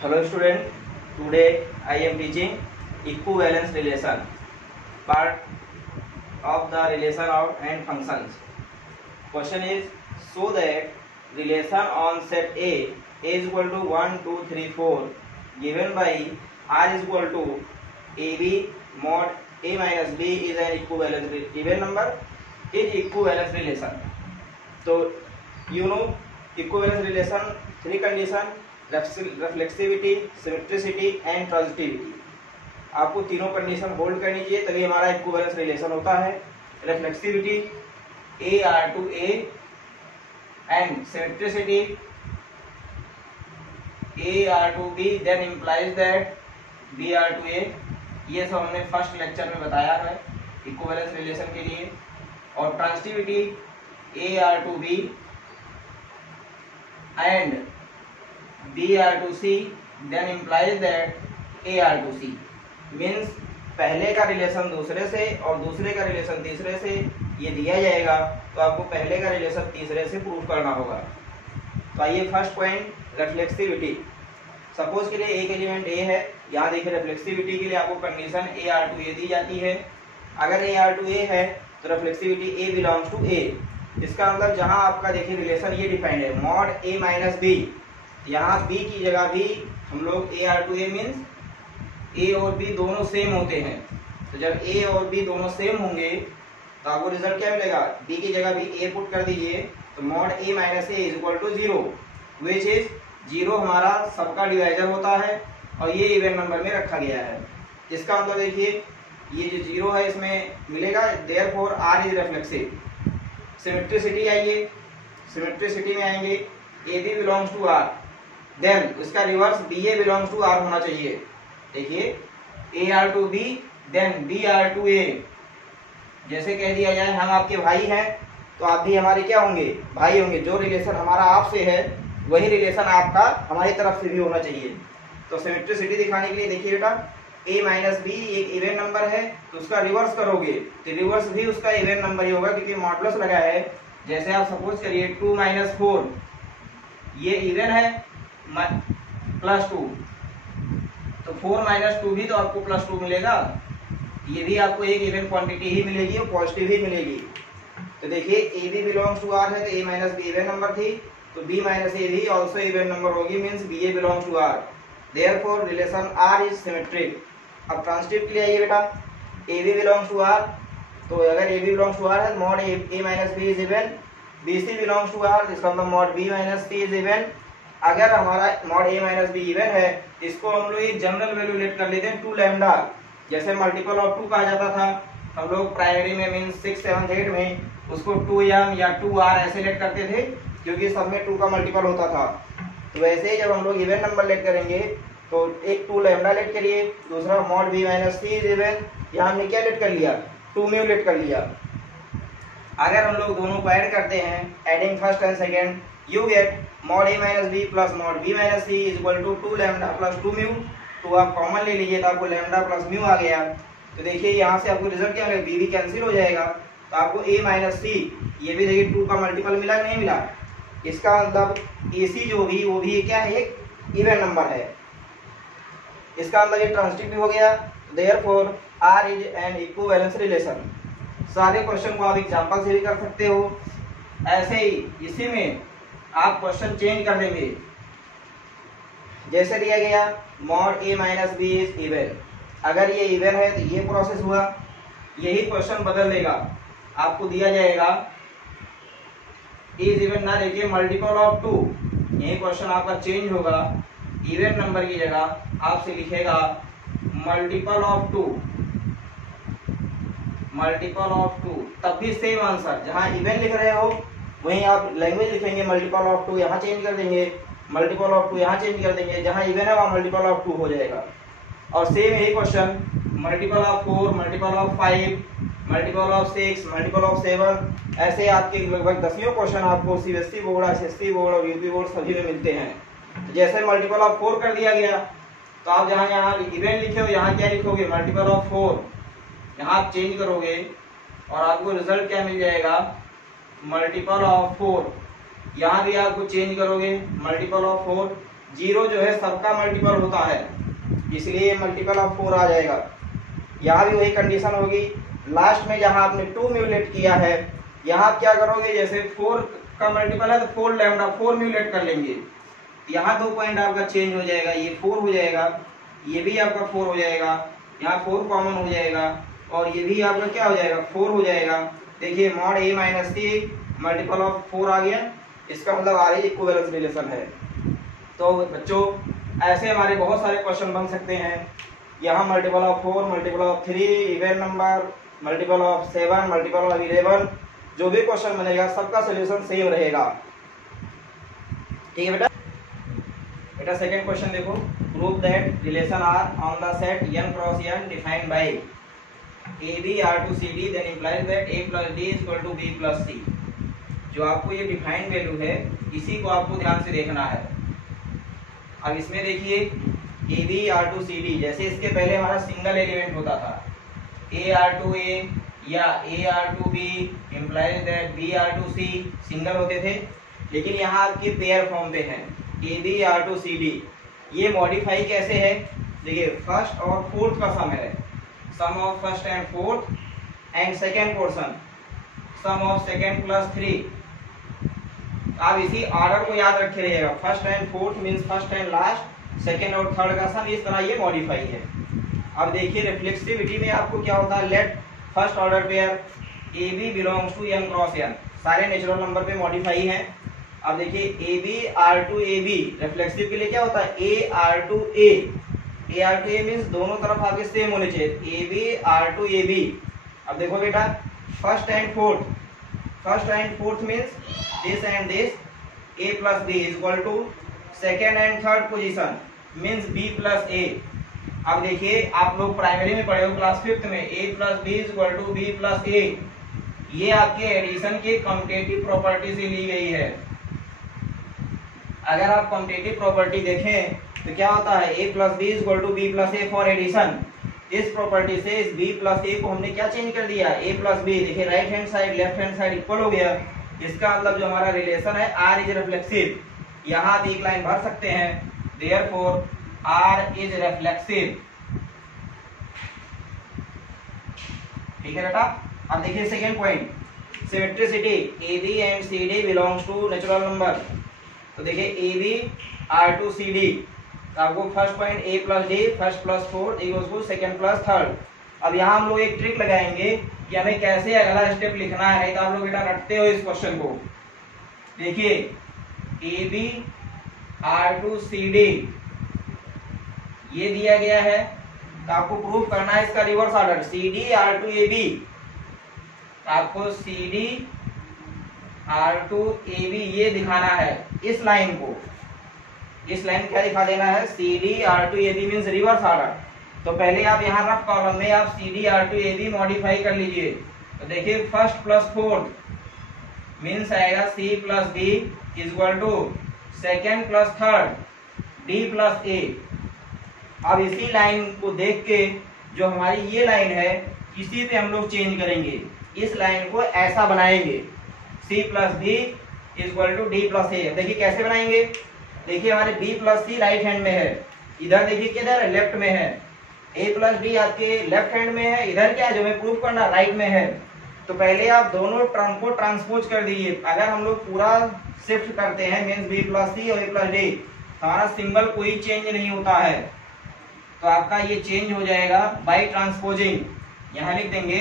Hello student, today I am teaching equivalence relation, part of the relation of and functions. Question is, so that relation on set A is equal to 1, 2, 3, 4 given by R is equal to AB mod A minus B is an equivalence even number is equivalence relation. So you know equivalence relation three condition, reflexivity, symmetricity and transitivity. आपको तीनों condition hold करनी चाहिए तभी हमारा equivalence relation होता है। Reflexivity a R to a and symmetricity a R to b then implies that b R to a. ये सब हमने फर्स्ट लेक्चर में बताया है इक्विवेलेंस रिलेशन के लिए। और transitivity A R to B and BR2C then implies that AR2C means पहले का रिलेशन दूसरे से और दूसरे का रिलेशन तीसरे से ये दिया जाएगा तो आपको पहले का रिलेशन तीसरे से प्रूव करना होगा। तो आइए फर्स्ट पॉइंट, रिफ्लेक्सिविटी। सपोज के लिए एक एलिमेंट ए है, यहाँ देखिए रिफ्लेक्सिविटी के लिए आपको कंडीशन AR2A दी जाती है। अगर AR2A है तो reflexivity A belongs to A। इसका मतलब जहाँ आपका देखिए रिलेशन ये डिफाइंड है मॉड A माइनस बी, यहाँ B की जगह भी हम लोग AR2A मीन्स A और B दोनों सेम होते हैं। तो जब A और B दोनों सेम होंगे तो आपको रिजल्ट क्या मिलेगा, B की जगह भी A पुट कर दीजिए तो mod A minus A is equal to 0 which is 0 हमारा सबका डिवाइजर होता है और ये इवन नंबर में रखा गया है। इसका मतलब देखिए ये जो 0 है इसमें मिलेगा, therefore R is reflexive. Symmetricity आइए, सिमेट्रिसिटी में आएंगे AB belongs to R, then इसका reverse BA belongs to R होना चाहिए। देखिए AR to B then BR to A। जैसे कह दिया जाए हम आपके भाई हैं तो आप भी हमारे क्या होंगे, भाई होंगे। जो रिलेशन हमारा आपसे है वही रिलेशन आपका हमारी तरफ से भी होना चाहिए। तो सिमेट्रिसिटी दिखाने के लिए देखिए बेटा A माइनस बी एक इवन नंबर है तो उसका रिवर्स करोगे तो रिवर्स भी उसका इवन नंबर ही होगा क्योंकि मॉडुलस लगा है। जैसे आप सपोज करिए 2 माइनस 4 ये इवन है प्लस 2 तो 4 माइनस 2 भी तो आपको प्लस 2 मिलेगा। ये भी आपको एक इवन क्वांटिटी ही मिलेगी और पॉजिटिव ही मिलेगी। तो देखिए a b belongs to R है तो a minus B even number थी तो बी माइनस ए भी ऑल्सो इवन नंबर होगी means b a belongs to R, therefore relation R is symmetric. अब ट्रांजिटिव के लिए आइए बेटा a b belongs to R, तो अगर a b belongs to R है mod A minus B is even, b c belongs to R इसका मतलब mod B minus C is even. अगर हमारा मॉड ए माइनस बी इवन है इसको हम लोग एक जनरल वैल्यू लेट कर लेते हैं 2 लैम्डा। जैसे मल्टीपल ऑफ 2 कहा जाता था हम लोग प्राइमरी में मीन 6, 7, 8 में उसको 2m या 2r ऐसे लेट करते थे क्योंकि सब में 2 का मल्टीपल होता था। तो वैसे ही जब हम लोग इवन नंबर लेट करेंगे तो एक 2 लैम्डा लेट करिए, दूसरा mod B minus C is even, यहाँ हमने क्या लेट कर लिया 2 म्यू लेट कर लिया। अगर हम लोग दोनों को ऐड करते हैं adding first and second you get mod A minus B plus mod B minus C is equal to 2 lambda plus 2 mu. तो आप कॉमन ले लीजिए तो आपको लैम्डा प्लस म्यू आ गया। तो देखिए यहाँ से आपको रिजल्ट क्या मिलेगा, बी भी कैंसिल हो जाएगा तो आपको ए माइनस सी ये भी देखिए 2 का मल्टीपल मिला नहीं मिला। इसका मतलब ए सी जो भी वो भी क्या है एक इवन नंबर है। इसका मतलब ये ट्रांजिटिव हो गया, therefore R is an equivalence relation. सारे क्वेश्चन को आप एग्जांपल से भी कर सकते हो। ऐसे ही इसी में आप क्वेश्चन चेंज कर देंगे। जैसे दिया गया mod A minus B is even, अगर ये इवन है तो ये प्रोसेस हुआ, यही क्वेश्चन बदल देगा। आपको दिया जाएगा इज इवन ना देखिए मल्टीपल ऑफ 2, यही क्वेश्चन आपका चेंज होगा। इवन नंबर की जगह आपसे लिखेगा मल्टीपल ऑफ 2, मल्टीपल ऑफ 2, तब भी सेम आंसर। जहां इवन लिख रहे हो वहीं आप लैंग्वेज लिखेंगे मल्टीपल ऑफ 2, यहाँ चेंज कर देंगे मल्टीपल ऑफ 2, यहाँ चेंज कर देंगे। जहाँ इवन है वहाँ मल्टीपल ऑफ 2 हो जाएगा। और सेम यही question multiple of 4, multiple of 5, multiple of 6, multiple of 7, ऐसे आपके लगभग 10 क्वेश्चन आपको सीबीएसई बोर्ड, एसएससी बोर्ड और यूपी बोर्ड सभी में मिलते हैं। जैसे मल्टीपल ऑफ 4 कर दिया गया तो आप जहाँ यहाँ इवन लिखे हो यहाँ क्या लिखोगे मल्टीपल ऑफ 4, यहाँ आप चेंज करोगे और आपको रिजल्ट क्या मिल जाएगा मल्टीपल ऑफ 4। यहाँ भी आपको चेंज करोगे मल्टीपल ऑफ 4 जीरो जो है सबका मल्टीपल होता है, इसलिए मल्टीपल ऑफ 4 आ जाएगा। यहाँ भी वही कंडीशन होगी, लास्ट में जहाँ आपने 2 म्यूलेट किया है, यहाँ आप क्या करोगे, जैसे 4 का मल्टीपल है तो 4 लैम्डा 4 म्यूलेट कर लेंगे। यहाँ 2 पॉइंट आपका चेंज हो जाएगा, ये 4 हो जाएगा, ये भी आपका 4 हो जाएगा, यहाँ 4 कॉमन हो जाएगा और ये भी आपका क्या हो जाएगा 4 हो जाएगा। देखिए mod a minus c multiple of 4 आ गया, इसका मतलब आ रही इक्विवेलेंस रिलेशन है। तो बच्चों ऐसे हमारे बहुत सारे क्वेश्चन बन सकते हैं। यहाँ multiple of 4, multiple of 3, even number, multiple of 7, multiple of 11, जो भी क्वेश्चन बनेगा सबका सोल्यूशन सेम रहेगा। ठीक है बेटा। बेटा सेकंड क्वेश्चन देखो, prove that relation R on the set n cross n defined by AB R2CD then implies that A plus D is equal to B plus C। जो आपको ये डिफाइंड वैल्यू है इसी को आपको ध्यान से देखना है। अब इसमें देखिए AB R2CD, जैसे इसके पहले हमारा सिंगल एलिमेंट होता था A R2A या A R2B implies that B R2C single होते थे, लेकिन यहाँ आपकी पेयर फॉर्म पे है AB R2CD। ये मॉडिफाई कैसे है, देखिए फर्स्ट और फोर्थ का सम है, sum of first and fourth and second portion sum of second plus 3। आप इसी ऑर्डर को याद रखे रहिएगा, first and fourth means first and last, second और थर्ड का सम, इस तरह ये मॉडिफाई है। अब देखिए रिफ्लेक्सिविटी में आपको क्या होता है, let first order pair AB belongs to n cross n, सारे नेचुरल नंबर पे मॉडिफाई हैं। अब देखिए AB R2AB रिफ्लेक्सिव के लिए क्या होता है A R2A मींस दोनों तरफ आपके सेम होने चाहिए, AB R2AB। अब देखो बेटा first and fourth means this and this, A plus B is equal to second and third position means B plus A। अब देखिए आप लोग प्राइमरी में पढ़े हो क्लास 5th में, A plus B is equal to B plus A, ये आपके एडिशन के कम्यूटेटिव प्रॉपर्टी से ली गई है। अगर आप कम्यूटेटिव प्रॉपर्टी देखें तो क्या होता है A plus B is equal to B plus A for addition. इस प्रॉपर्टी से इस B plus A को हमने क्या चेंज कर दिया, A plus B। देखिए right hand side left hand side equal हो गया, इसका मतलब जो हमारा रिलेशन है R इज रिफ्लेक्सिव। यहाँ आप एक लाइन भर सकते हैं, देयरफॉर R इज रिफ्लेक्सिव। ठीक है बेटा। अब देखिए second point, symmetricity, AB and CD belongs to natural number. तो देखिए AB R2CD, तो आपको first point A plus D first plus fourth equals to second plus third. अब यहाँ हम लोग एक ट्रिक लगाएंगे कि हमें कैसे अगला स्टेप लिखना है, नहीं तो आप लोग बेटा रटते हो इस क्वेश्चन को। देखिए AB R2CD ये दिया गया है, तो आपको प्रूव करना है इसका रिवर्स ऑर्डर CD R2AB। आपको CD R2AB ये दिखाना है, इस लाइन को, इस लाइन क्या दिखा देना है CD R2AB means reverse order. तो पहले आप यहाँ रफ कॉलम में आप CD R2AB मॉडिफाई कर लीजिए। तो देखिए फर्स्ट प्लस फोर्थ मींस आएगा C plus D is equal to second plus third D plus A। अब इसी लाइन को देख के जो हमारी ये लाइन है इसी पे हम लोग चेंज करेंगे, इस लाइन को ऐसा बनाएंगे C plus D is equal to D plus A। देखिए कैसे बनाएंगे, देखिए हमारे B plus C right hand में है, इधर देखिए किधर है लेफ्ट में है, A प्लस D आपके लेफ्ट हैंड में है, इधर क्या है जो हमें प्रूव करना राइट में है। तो पहले आप दोनों टर्म को ट्रांसपोज कर दीजिए। अगर हम लोग पूरा शिफ्ट करते हैं मींस B प्लस C और A प्लस D, हमारा सिंबल कोई चेंज नहीं होता है, तो आपका ये चेंज हो जाएगा बाई ट्रांसपोजिंग। यहाँ लिख देंगे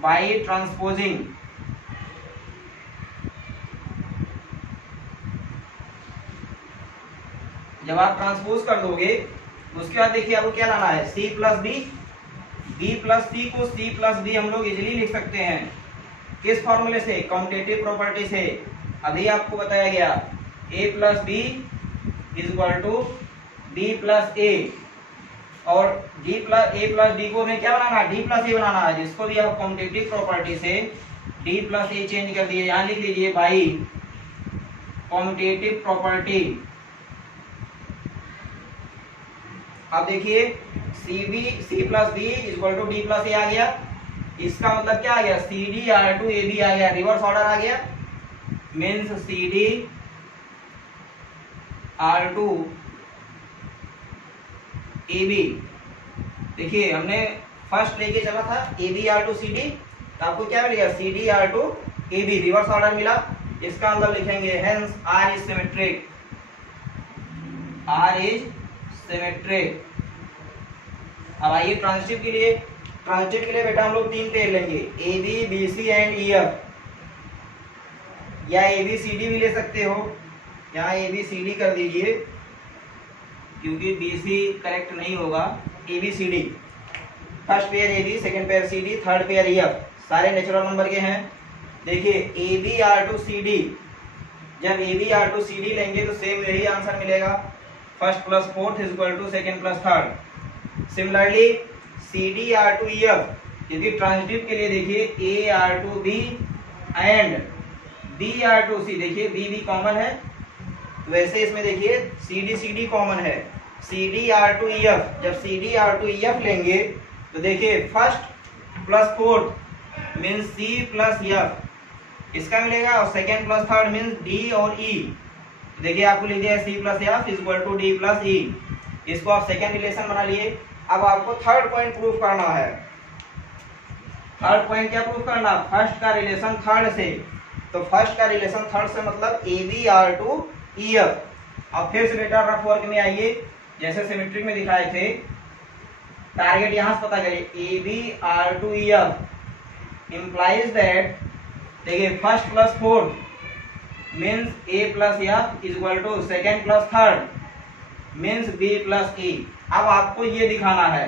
बाई ट्रांसपोजिंग। जब आप ट्रांसपोज कर दोगे उसके बाद देखिए आपको क्या लाना है C plus B, B plus C को C प्लस B हम लोग इजिली लिख सकते हैं, किस फॉर्मूले से, कम्यूटेटिव प्रॉपर्टी से। अभी आपको बताया गया A plus B is equal to B plus A, और A प्लस D को हमें क्या बनाना है D प्लस A बनाना है, जिसको भी आप कम्यूटेटिव प्रॉपर्टी से D प्लस A चेंज कर दिए। यहाँ लिख लीजिए बाई कम्यूटेटिव प्रॉपर्टी। अब देखिए C plus B equal to D plus A आ गया, इसका मतलब क्या आ गया CD R2AB आ गया, रिवर्स ऑर्डर आ गया means CD R2 A B, देखिए हमने फर्स्ट लेके चला था A B R to C D, तो आपको क्या मिलेगा C D R to A B, reverse order मिला। इसका मतलब लिखेंगे hence R is symmetric, R is symmetric. अब आइए ट्रांजिटिव के लिए, ट्रांजिटिव के लिए बेटा हम लोग 3 पेयर लेंगे, A B B C and E F, या ए बी सी डी भी ले सकते हो, यहाँ ए बी सी डी कर दीजिए क्योंकि बी सी करेक्ट नहीं होगा, a b c d, first pair a b, second pair c d, third pair e f, सारे नेचुरल नंबर के हैं। देखिए a B R to C d, जब a B R to C d लेंगे तो same यही answer मिलेगा, first plus fourth is equal to second plus third. Similarly c D R to E f, क्योंकि transitive के लिए देखिए a R to B and B R to सी, देखिए B B common है, वैसे इसमें देखिए सी डी कॉमन है, c D R to E f, जब c D R to E f लेंगे तो देखिए first plus fourth means c plus f इसका मिलेगा, और second plus third means d और ई, देखिए आपको लिख दिया c plus F is equal to d plus e, इसको आप सेकेंड रिलेशन बना लिए। अब आपको थर्ड पॉइंट प्रूफ करना है, थर्ड पॉइंट क्या प्रूफ करना, फर्स्ट का रिलेशन थर्ड से, तो फर्स्ट का रिलेशन थर्ड से मतलब A B R to E F. अब फिर से बेटा रफ वर्क में आइए, जैसे सिमेट्रिक में दिखाए थे, टारगेट यहां से पता करिए, a B R to E f implies that, देखिए first plus fourth means A plus F is equal to second plus third means b plus e. अब आपको ये दिखाना है,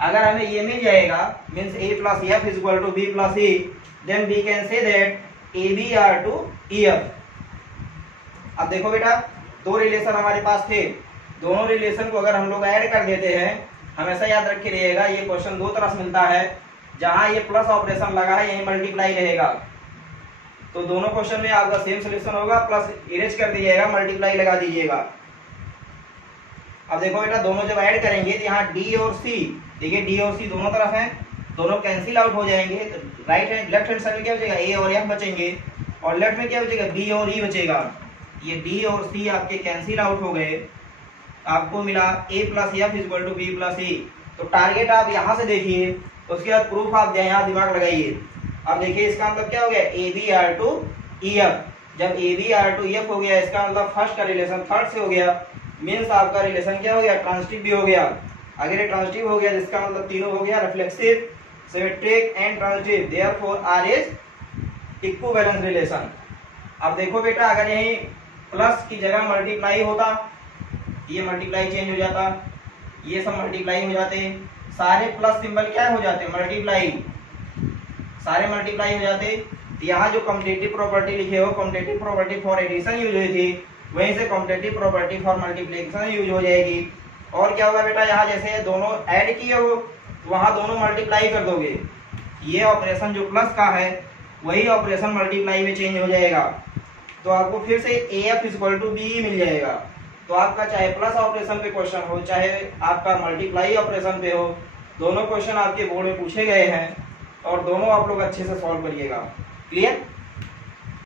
अगर हमें ये मिल जाएगा means A plus F is equal to B plus E, then we can say that A B R to E F. अब देखो बेटा दो रिलेशन हमारे पास थे, दोनों रिलेशन को अगर हम लोग ऐड कर देते हैं, हमेशा याद रख के रहिएगा ये क्वेश्चन दो तरह से मिलता है, जहां ये प्लस ऑपरेशन लगा है यही मल्टीप्लाई रहेगा, तो दोनों क्वेश्चन में आपका सेम सोल्यूशन होगा, प्लस इरेज कर दीजिएगा, मल्टीप्लाई लगा दीजिएगा। अब देखो बेटा दोनों जब ऐड करेंगे तो यहाँ डी और सी, देखिए डी और सी दोनों तरफ हैं, दोनों कैंसिल आउट हो जाएंगे, तो right hand left hand side में क्या बचेगा, ए और एफ बचेंगे, और लेफ्ट में क्या बचेगा, बी और ई बचेगा। ये डी और सी आपके कैंसिल आउट हो गए, आपको मिला a plus F is equal to B plus e. तो टारगेट आप यहाँ से देखिए, उसके बाद प्रूफ आप यहाँ दिमाग लगाइए। अब देखिए इसका मतलब क्या हो गया, a B R to E f, जब a B R to E f हो गया इसका मतलब फर्स्ट का रिलेशन थर्ड से हो गया, मीन्स आपका रिलेशन क्या हो गया, ट्रांजिटिव भी हो गया। अगर ये ट्रांजिटिव हो गया जिसका मतलब तीनों हो गया, reflexive, symmetric and transitive, therefore R is equivalence relation. अब देखो बेटा अगर यही प्लस की जगह मल्टीप्लाई होता, ये मल्टीप्लाई चेंज हो जाता, ये सब मल्टीप्लाई हो जाते, सारे प्लस सिंबल क्या हो जाते, मल्टीप्लाई, सारे मल्टीप्लाई हो जाते। यहाँ जो कम्यूटेटिव प्रॉपर्टी लिखे हो, commutative property for addition use हुई थी, वहीं से commutative property for multiplication use हो जाएगी। और क्या होगा बेटा, यहाँ जैसे दोनों ऐड किए हो तो वहां दोनों मल्टीप्लाई कर दोगे, ये ऑपरेशन जो प्लस का है वही ऑपरेशन मल्टीप्लाई में चेंज हो जाएगा, तो आपको फिर से a f is equal to b मिल जाएगा। तो आपका चाहे प्लस ऑपरेशन पे क्वेश्चन हो, चाहे आपका मल्टीप्लाई ऑपरेशन पे हो, दोनों क्वेश्चन आपके बोर्ड में पूछे गए हैं और दोनों आप लोग अच्छे से सॉल्व करिएगा। क्लियर?